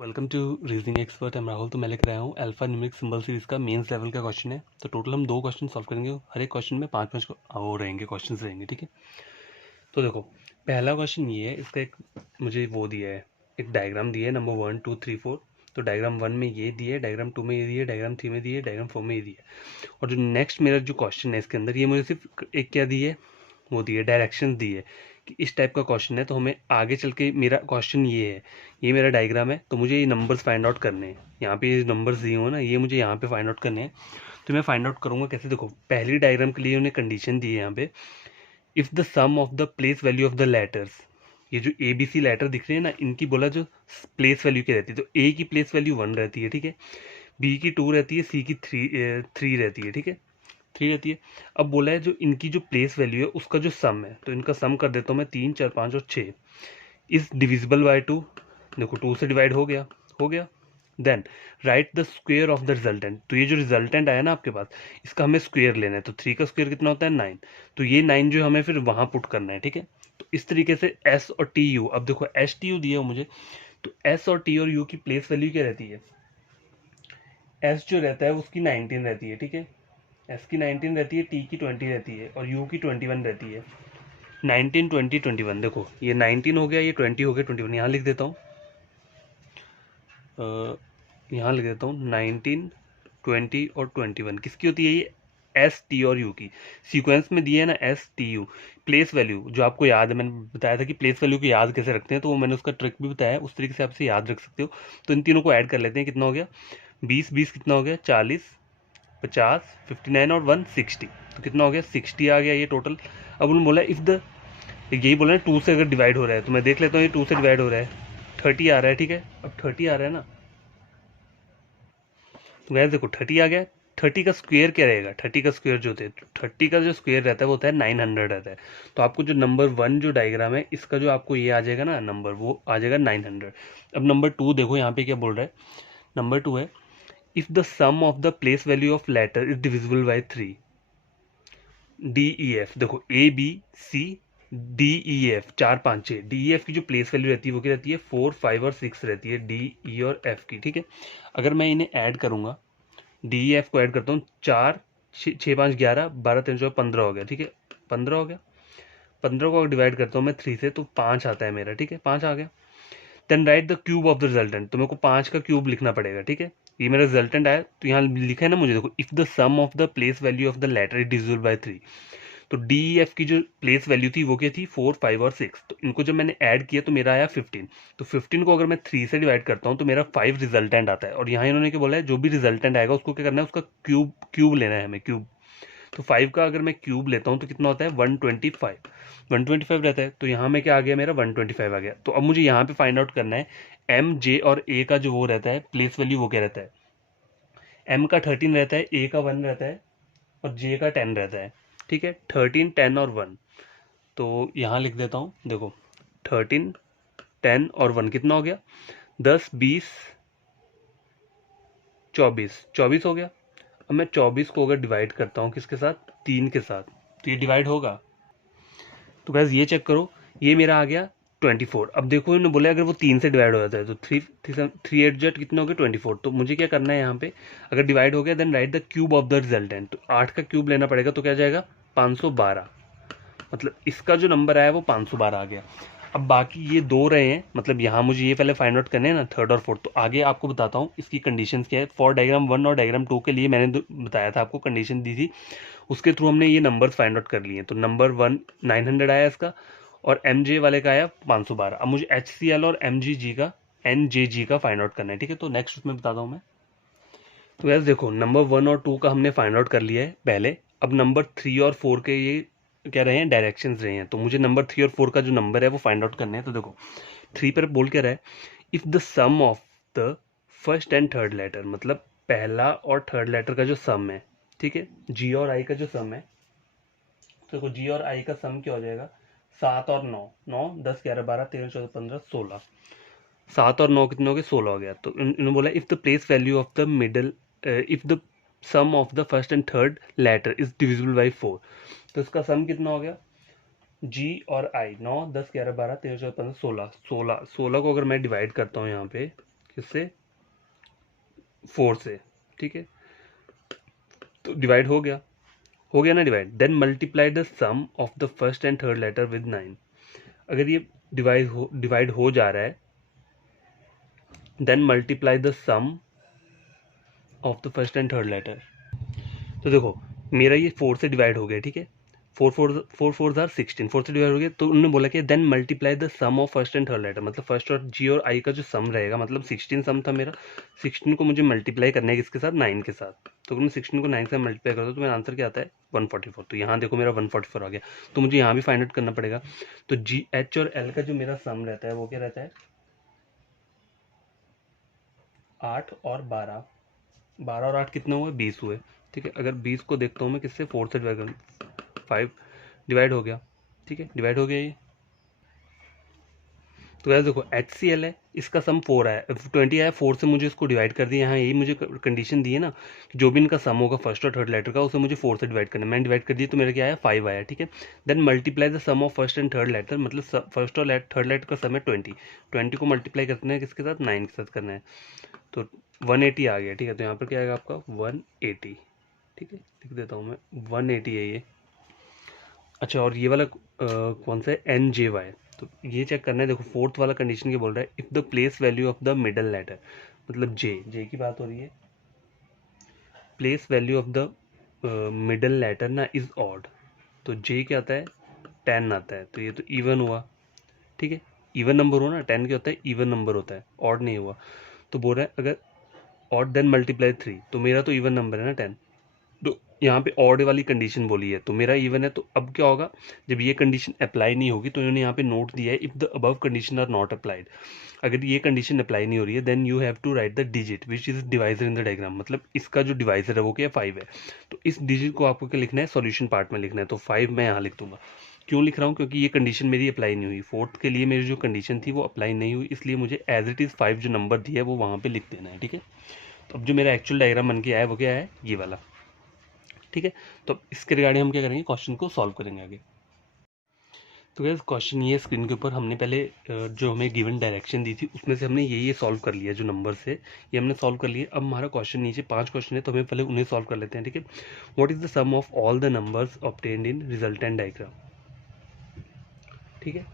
Welcome to reasoning expert. हम राहुल। तो मैं लेकर आया हूँ अल्फा न्यूमेरिक सिंबल सीरीज का मेंस लेवल का क्वेश्चन है। तो टोटल हम 2 क्वेश्चन सॉल्व करेंगे। हर एक क्वेश्चन में 5-5 वो रहेंगे, क्वेश्चन रहेंगे। ठीक है, तो देखो पहला क्वेश्चन ये है। इसका एक मुझे वो दिया है, एक डायग्राम दिया है नंबर 1 2 3 4। तो डायग्राम 1 में ये दिया है, डायग्राम 2 में ये दिया है, डायग्राम 3 में दिया है, डायग्राम 4 में ये दिया है। और जो नेक्स्ट मेरा जो क्वेश्चन है इसके अंदर ये मुझे सिर्फ एक क्या दी है, वो दी है डायरेक्शन दी है कि इस टाइप का क्वेश्चन है। तो हमें आगे चल के मेरा क्वेश्चन ये है, ये मेरा डायग्राम है। तो मुझे ये नंबर्स फाइंड आउट करने हैं। यहाँ पे ये नंबर्स दिए हो ना, ये मुझे यहाँ पे फाइंड आउट करने हैं। तो मैं फाइंड आउट करूँगा कैसे। देखो पहली डायग्राम के लिए उन्हें कंडीशन दी है यहाँ पे, if the sum of the place value of the letters, ये जो ए बी सी लेटर दिख रहे हैं ना, इनकी बोला जो प्लेस वैल्यू की रहती है। तो ए की प्लेस वैल्यू 1 रहती है, ठीक है, बी की 2 रहती है, सी की 3 रहती है, ठीक है, 3 रहती है। अब बोला है जो इनकी जो प्लेस वैल्यू है उसका जो सम है, तो इनका सम कर देता हूँ मैं 3 4 5 और 6 इज डिविजिबल बाय 2। देखो 2 से डिवाइड हो गया, हो गया। Then write the square of the resultant. तो ये जो रिजल्टेंट आया ना आपके पास, इसका हमें स्क्वेयर लेना है। तो 3 का स्क्वेयर कितना होता है 9। तो ये 9 जो हमें फिर वहां पुट करना है, ठीक है। तो इस तरीके से एस और टी यू, अब देखो एस टी यू दिया हो मुझे, तो एस और टी और यू की प्लेस वैल्यू क्या रहती है। एस जो रहता है उसकी 19 रहती है, ठीक है, एस की 19 रहती है, टी की 20 रहती है और यू की 21 रहती है। 19 20 21, देखो ये 19 हो गया, ये 20 हो गया, 21 यहाँ लिख देता हूँ। यहाँ लिख देता हूँ 19 20 और 21 किसकी होती है, ये एस टी और यू की। सीक्वेंस में दिए है ना S T U. Place value जो आपको याद है, मैंने बताया था कि प्लेस वैल्यू को याद कैसे रखते हैं, तो वो मैंने उसका ट्रिक भी बताया है, उस तरीके से आपसे याद रख सकते हो। तो इन तीनों को ऐड कर लेते हैं। कितना हो गया 20 20 कितना हो गया 40 50 59 और 1 60। तो कितना हो गया 60 आ गया ये टोटल। अब उन्होंने बोला इफ द, यही बोला है 2 से अगर डिवाइड हो रहा है, तो मैं देख लेता हूँ ये 2 से डिवाइड हो रहा है, 30 आ रहा है, ठीक है। अब 30 आ रहा है ना, तो गैस देखो 30 आ गया। 30 का स्क्वायर क्या रहेगा, 30 का स्क्वायर जो होते हैं, 30 का जो स्क्वायर रहता है वो होता है 900 रहता है। तो आपको जो नंबर 1 जो डायग्राम है इसका जो आपको ये आ जाएगा ना नंबर, वो आ जाएगा 900। अब नंबर 2 देखो यहाँ पे क्या बोल रहा है। नंबर 2 है, if the sum of the place value of letter is divisible by 3 D E F. देखो A B C D E F 4 5 6, D E F की जो प्लेस वैल्यू रहती है वो क्या रहती है 4 5 और 6 रहती है, डी ई और एफ की, ठीक है। अगर मैं इन्हें ऐड करूंगा, डी ई एफ को ऐड करता हूँ, 4 6 5 11 12 13 14 15 हो गया, ठीक है, 15 हो गया। 15 को अगर डिवाइड करता हूँ मैं 3 से तो 5 आता है मेरा, ठीक है, 5 आ गया। Then write the cube of the resultant. तो मेरे को 5 का क्यूब लिखना पड़ेगा, ठीक है। ये मेरा रिजल्टेंट आया, तो यहाँ लिखा है ना मुझे, देखो if the sum of the place value of the letter is divisible by 3। तो डी ई एफ की जो प्लेस वैल्यू थी वो क्या थी 4 5 और 6। तो इनको जब मैंने ऐड किया तो मेरा आया 15। तो 15 को अगर मैं 3 से डिवाइड करता हूँ तो मेरा 5 रिजल्टेंट आता है। और यहाँ इन्होंने क्या बोला है, जो भी रिजल्टेंट आएगा उसको क्या करना है, उसका क्यूब क्यूब लेना है हमें, क्यूब। तो 5 का अगर मैं क्यूब लेता हूँ तो कितना होता है 125। 125 रहता है। तो यहाँ में क्या आ गया मेरा 125 आ गया। तो अब मुझे यहाँ पे फाइंड आउट करना है एम जे और ए का जो वो रहता है प्लेस वैल्यू, वो क्या रहता है। एम का 13 रहता है, ए का 1 रहता है और जे का 10 रहता है, ठीक है। 13 10 और 1। तो यहाँ लिख देता हूँ, देखो 13 10 और 1 कितना हो गया 10 20 24, 24 हो गया। अब मैं 24 को अगर डिवाइड करता हूँ किसके साथ, 3 के साथ, तो ये डिवाइड होगा। तो गैस ये चेक करो, ये मेरा आ गया 24। अब देखो इन्होंने बोला अगर वो 3 से डिवाइड हो जाता है तो 3 8 जेट कितने हो गए 24। तो मुझे क्या करना है यहाँ पे, अगर डिवाइड हो गया then write the cube of the resultant. तो 8 का क्यूब लेना पड़ेगा, तो क्या जाएगा 512। मतलब इसका जो नंबर आया वो 512 आ गया। अब बाकी ये दो रहे हैं, मतलब यहाँ मुझे ये पहले फाइंड आउट करने हैं ना, थर्ड और फोर्थ। तो आगे आपको बताता हूँ इसकी कंडीशंस क्या है। फॉर डायग्राम 1 और डायग्राम 2 के लिए मैंने बताया था आपको, कंडीशन दी थी, उसके थ्रू हमने ये नंबर्स फाइंड आउट कर लिए। तो नंबर 1 900 आया इसका, और एम जे वाले का आया 512। अब मुझे एच सी एल और एम जी जी का एन जे जी का फाइंड आउट करना है, ठीक है। तो नेक्स्ट उसमें बताता हूँ मैं। तो यार देखो नंबर 1 और 2 का हमने फाइंड आउट कर लिया है पहले। अब नंबर 3 और 4 के ये क्या रहे हैं, डायरेक्शंस रहे हैं। तो मुझे नंबर 3 और 4 का जो नंबर है वो फाइंड आउट करने हैं। तो देखो 3 पर बोल क्या रहा है, if the sum of the first and third letter, मतलब पहला और थर्ड लेटर का जो सम है, ठीक है, जी और आई का जो सम है। तो देखो जी और आई का सम क्या हो जाएगा, 7 और 9, 9 10 11 12 13 14 15 16, 7 और 9 कितने हो गए 16 हो गया। तो इन्होंने बोला if the place value of the middle, if the sum of the first and third letter is divisible by 4। तो इसका सम कितना हो गया, जी और आई, 9 10 11 12 13 14 15 16, 16 को अगर मैं डिवाइड करता हूँ यहाँ पे किससे, 4 से, ठीक है। तो डिवाइड हो गया ना divide. Then multiply the sum of the first and third letter with 9। अगर ये डिवाइड हो जा रहा है, then multiply the sum of the first and third letter. तो देखो मेरा ये 4 से डिवाइड हो गया, ठीक है। 4 4 16, 4 से डिवाइड हो गया। तो उन्होंने बोला कि then multiply the sum of first and third letter, मतलब फर्स्ट और जी और आई का जो सम रहेगा, मतलब 16 सम था मेरा, 16 को मुझे मल्टीप्लाई करना है किसके साथ, 9 के साथ। तो अगर मैं 16 को 9 से मल्टीप्लाई करता हूँ तो मेरा आंसर क्या आता है, 144। तो यहाँ देखो मेरा 144 आ गया। तो मुझे यहाँ भी फाइंड आउट करना पड़ेगा। तो जी एच और एल का जो मेरा सम रहता है वो क्या रहता है, 8 और 12, 12 और 8 कितने हुए, 20 हुए, ठीक है। अगर 20 को देखता हूँ मैं किससे, 4 से डिवाइड करूँ, 5 डिवाइड हो गया, ठीक है, डिवाइड हो गया ये। तो यार देखो एच सी एल है, इसका सम 4 आया, 20 आया, 4 से मुझे इसको डिवाइड कर दिया। यहाँ यही मुझे कंडीशन दी है ना कि जो भी इनका सम होगा फर्स्ट और थर्ड लेटर का, उसे मुझे 4 से डिवाइड करना है। मैंने डिवाइड कर दिया तो मेरा क्या आया, 5 आया, ठीक है। Then multiply the sum of first and third letter, मतलब फर्स्ट और थर्ड लेटर का सम है 20, 20 को मल्टीप्लाई करना है किसके साथ, 9 के साथ करना है। तो 180 आ गया, ठीक है। तो यहाँ पर क्या आएगा आपका 180, ठीक है, लिख देता हूँ मैं 180 है ये। अच्छा, और ये वाला कौन सा है, एन जे वाई। तो ये चेक करना है। देखो फोर्थ वाला कंडीशन क्या बोल रहा है, if the place value of the middle letter, मतलब जे की बात हो रही है, place value of the middle letter ना इज ऑड। तो जे क्या आता है, 10 आता है। तो ये तो इवन हुआ, ठीक है। इवन नंबर हो ना, 10 क्या होता है, इवन नंबर होता है, ऑड नहीं हुआ। तो बोल रहा है अगर ऑड देन मल्टीप्लाई 3, तो मेरा तो इवन नंबर है ना 10। तो यहाँ पे ऑड वाली कंडीशन बोली है, तो मेरा इवन है। तो अब क्या होगा, जब ये कंडीशन अप्लाई नहीं होगी, तो इन्होंने यहाँ पे नोट दिया है, if the above condition are not applied. अगर ये कंडीशन अप्लाई नहीं हो रही है, then you have to write the digit which is divisor in the diagram, मतलब इसका जो डिवाइजर है वो क्या है, 5 है। तो इस डिजिट को आपको क्या लिखना है, सॉल्यूशन पार्ट में लिखना है। तो 5 मैं यहाँ लिख दूंगा। क्यों लिख रहा हूँ, क्योंकि ये कंडीशन मेरी अप्लाई नहीं हुई, फोर्थ के लिए मेरी जो कंडीशन थी वो अप्लाई नहीं हुई, इसलिए मुझे एज इट इज़ 5 जो नंबर दिया है वो वहाँ पे लिख देना है, ठीक है। तो अब जो मेरा एक्चुअल डायग्राम बन के आया है वो क्या है, ये वाला, ठीक है। तो इसके रिगार्डिंग हम क्या करेंगे, क्वेश्चन को सॉल्व करेंगे आगे। तो गैस क्वेश्चन ये स्क्रीन के ऊपर हमने पहले जो हमें गिवन डायरेक्शन दी थी उसमें से हमने ये सॉल्व कर लिया, जो नंबर से ये हमने सॉल्व कर लिया। अब हमारा क्वेश्चन नीचे 5 क्वेश्चन है, तो हमें पहले उन्हें सॉल्व कर लेते हैं, ठीक है। What is the sum of all the numbers obtained in resultant diagram, ठीक है।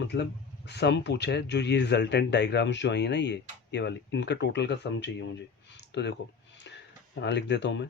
मतलब सम पूछा है, जो ये रिजल्टेंट डायग्राम्स जो आई है ना, ये वाली, इनका टोटल का सम चाहिए मुझे। तो देखो यहाँ लिख देता हूँ मैं,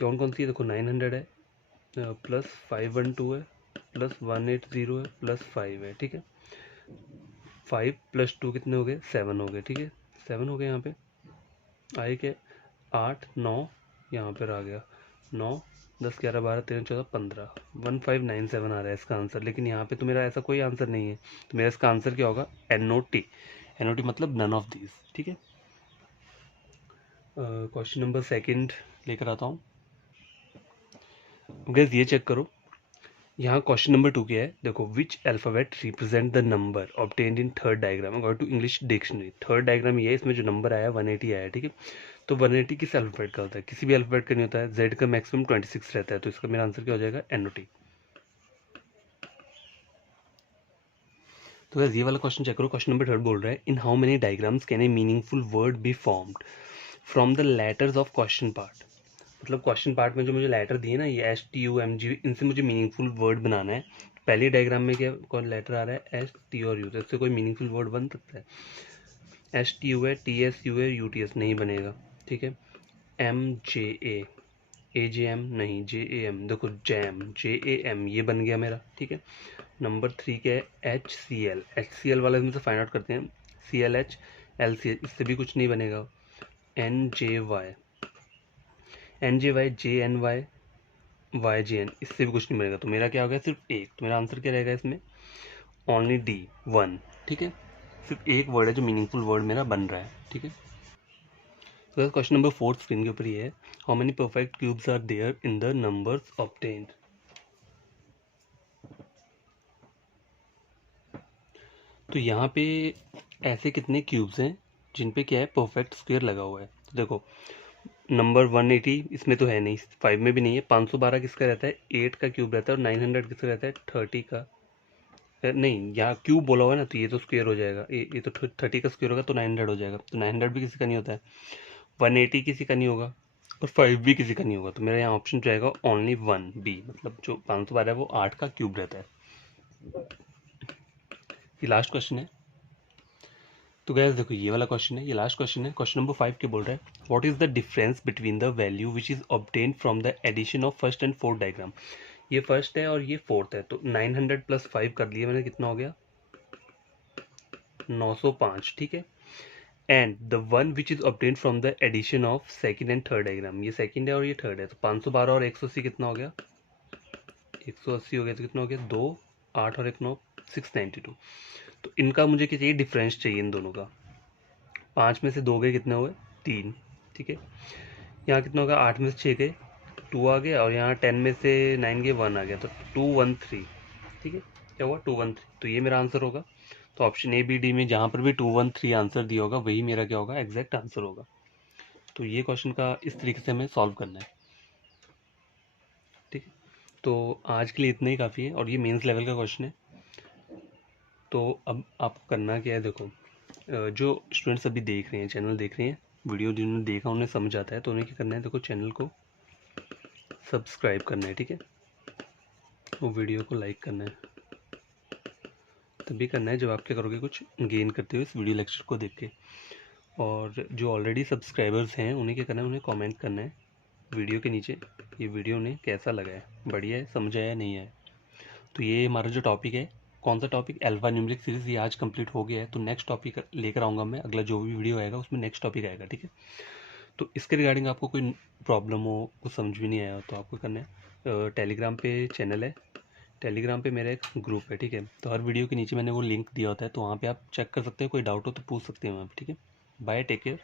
कौन कौन सी है, देखो 900 है, प्लस 512 है, प्लस 180 है, प्लस 5 है, ठीक है। 5 + 2 कितने हो गए, 7 हो गए, ठीक है। 7 हो गए, यहाँ पे आए के 8 9, यहाँ पर आ गया 9 10 11 12 13 14 15, 1597 आ रहा है इसका आंसर। लेकिन यहाँ पे तो मेरा ऐसा कोई आंसर नहीं है, तो मेरा इसका आंसर क्या होगा, NOT। NOT मतलब नन ऑफ दीज, ठीक है। क्वेश्चन नंबर सेकंड लेकर आता हूँ। गैस ये चेक करो, यहाँ क्वेश्चन नंबर 2 क्या है, देखो which alphabet represent the number obtained in third diagram according to English dictionary. Third diagram ये है, इसमें जो नंबर आया 180 आया, ठीक है। तो 180 किस अल्फ़ाबेट का होता है, किसी भी अल्फ़ाबेट का नहीं होता है। जेड का मैक्सिमम 26 रहता है, तो इसका मेरा आंसर क्या हो जाएगा, NOT। तो ये वाला क्वेश्चन चेक करो, क्वेश्चन नंबर 3 बोल रहा है, in how many diagrams can a meaningful word be formed from the letters of question part. मतलब क्वेश्चन पार्ट में जो मुझे लेटर दिए ना, ये STUMG, इनसे मुझे मीनिंगफुल वर्ड बनाना है। पहले डायग्राम में क्या कौन लेटर आ रहा है, ST और U, तो इससे कोई मीनिंगफुल वर्ड बन सकता है। STU है, TSU है, UTS नहीं बनेगा, ठीक है। MJA, AJM नहीं, JAM, देखो जैम, JAM ये बन गया मेरा, ठीक है। नंबर 3 क्या है, HCl वाला इसमें से फाइंड आउट करते हैं, CLH LCH, इससे भी कुछ नहीं बनेगा। NJY JNY YJN, इससे भी कुछ नहीं बनेगा। तो मेरा क्या हो गया, सिर्फ एक। तो मेरा आंसर क्या रहेगा इसमें, ओनली D 1, ठीक है। सिर्फ एक वर्ड है जो मीनिंगफुल वर्ड मेरा बन रहा है, ठीक है। तो क्वेश्चन नंबर 4 स्क्रीन के ऊपर ये है, how many perfect cubes are there in the numbers obtained. तो यहाँ पे ऐसे कितने क्यूब्स हैं जिन पे क्या है, परफेक्ट स्क्वायर लगा हुआ है। तो देखो नंबर 180 इसमें तो है नहीं, 5 में भी नहीं है। 512 किसका रहता है, 8 का क्यूब रहता है। और 900 किसका रहता है, 30 का नहीं, यहाँ क्यूब बोला हुआ है ना, तो ये तो स्क्वायर हो जाएगा, ये तो 30 का स्क्वायर होगा तो 900 हो जाएगा, तो 900 भी किसी का नहीं होता है, 180 किसी का नहीं होगा, और 5 भी किसी का नहीं होगा, तो मेरा यहाँ ऑप्शन जाएगा ओनली 1 बी, मतलब जो 512 है वो 8 का क्यूब रहता है। ये लास्ट क्वेश्चन है। तो गैस देखो ये वाला क्वेश्चन है, ये लास्ट क्वेश्चन है। क्वेश्चन नंबर 5 के बोल रहा है what is the difference between the value which is obtain from the addition of first and fourth diagram. ये फर्स्ट है और ये फोर्थ है, तो 900 प्लस 5 कर लिया मैंने, कितना हो गया 905, ठीक है। And the one which is obtain from the addition of second and third diagram, ये सेकंड है और ये थर्ड है, तो 512 और 180 कितना हो गया 180 हो गया, तो कितना हो गया 2 8 और 1 9 692। तो इनका मुझे क्या चाहिए, डिफरेंस चाहिए इन दोनों का। 5 में से 2 गए कितने हुए 3, ठीक है। यहाँ कितना होगा 8 में से 6 गए 2 आ गया, और यहाँ 10 में से 9 गए 1 आ गया, तो 213, ठीक है। क्या हुआ 213, तो ये मेरा आंसर होगा। तो ऑप्शन ए बी डी में जहाँ पर भी 213 आंसर दिया होगा वही मेरा क्या होगा एग्जैक्ट आंसर होगा। तो ये क्वेश्चन का इस तरीके से हमें सॉल्व करना है, ठीक है। तो आज के लिए इतना ही काफ़ी है, और ये मेंस लेवल का क्वेश्चन है। तो अब आपको करना क्या है, देखो जो स्टूडेंट्स अभी देख रहे हैं, चैनल देख रहे हैं, वीडियो जिन्होंने देखा उन्हें समझ आता है, तो उन्हें क्या करना है, देखो चैनल को सब्सक्राइब करना है, ठीक है। वो वीडियो को लाइक करना है, तभी करना है जब आप क्या करोगे कुछ गेन करते हुए इस वीडियो लेक्चर को देख के। और जो ऑलरेडी सब्सक्राइबर्स हैं उन्हें क्या करना है, उन्हें कमेंट करना है वीडियो के नीचे, ये वीडियो उन्हें कैसा लगा है, बढ़िया है, समझ आया नहीं है। तो ये हमारा जो टॉपिक है, कौन सा टॉपिक, अल्फा न्यूमेरिक सीरीज, ये आज कंप्लीट हो गया है। तो नेक्स्ट टॉपिक लेकर आऊँगा मैं, अगला जो भी वीडियो आएगा उसमें नेक्स्ट टॉपिक आएगा, ठीक है। तो इसके रिगार्डिंग आपको कोई प्रॉब्लम हो, कुछ समझ भी नहीं आया, तो आपको करना है टेलीग्राम पे चैनल है, टेलीग्राम पे मेरा एक ग्रुप है, ठीक है। तो हर वीडियो के नीचे मैंने वो लिंक दिया होता है, तो वहाँ पे आप चेक कर सकते हैं, कोई डाउट हो तो पूछ सकते हैं वहाँ पे, ठीक है। Bye, take care.